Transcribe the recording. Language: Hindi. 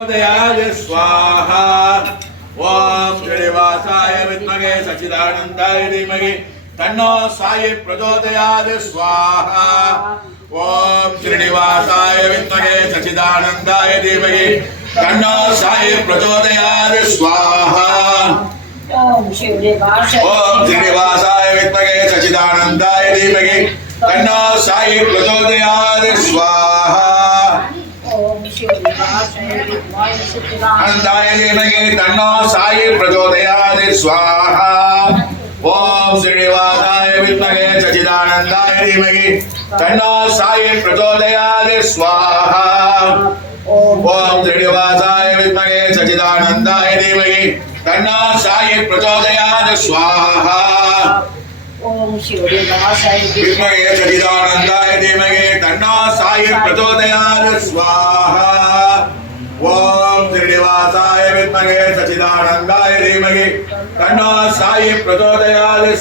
प्रचोदयाय स्वाहा। ओम श्रीनिवासाय विद्महे सच्चिदानंदाय धीमहि तन्नो साई प्रचोदयाय स्वाहा। ओम श्रीनिवासाय विद्महे सच्चिदानंदाय धीमहि तन्नो साई प्रचोदयाय स्वाहा। ओम श्रीनिवासाय विद्महे सच्चिदानंदाय धीमहि तन्नो साई प्रचोदयाय स्वाहा। आनंदाय धीमहि तन्नो साई प्रचोदयाय स्वाहा। ओम श्रीनिवासाय विद्महे सच्चिदानंदाय धीमहि तन्नो साई प्रचोदयाय स्वाहा। ओम श्रीनिवासाय विद्महे सच्चिदानंदाय धीमहि तन्नो साई प्रचोदयाय स्वाहा। ओम श्रीनिवासाय विद्महे सच्चिदानंदाय धीमहि तन्नो साई प्रचोदयाय स्वाहा। ओम श्रीनिवासाय विद्महे सच्चिदानंदाय धीमहि तन्नो साई प्रचोदयाय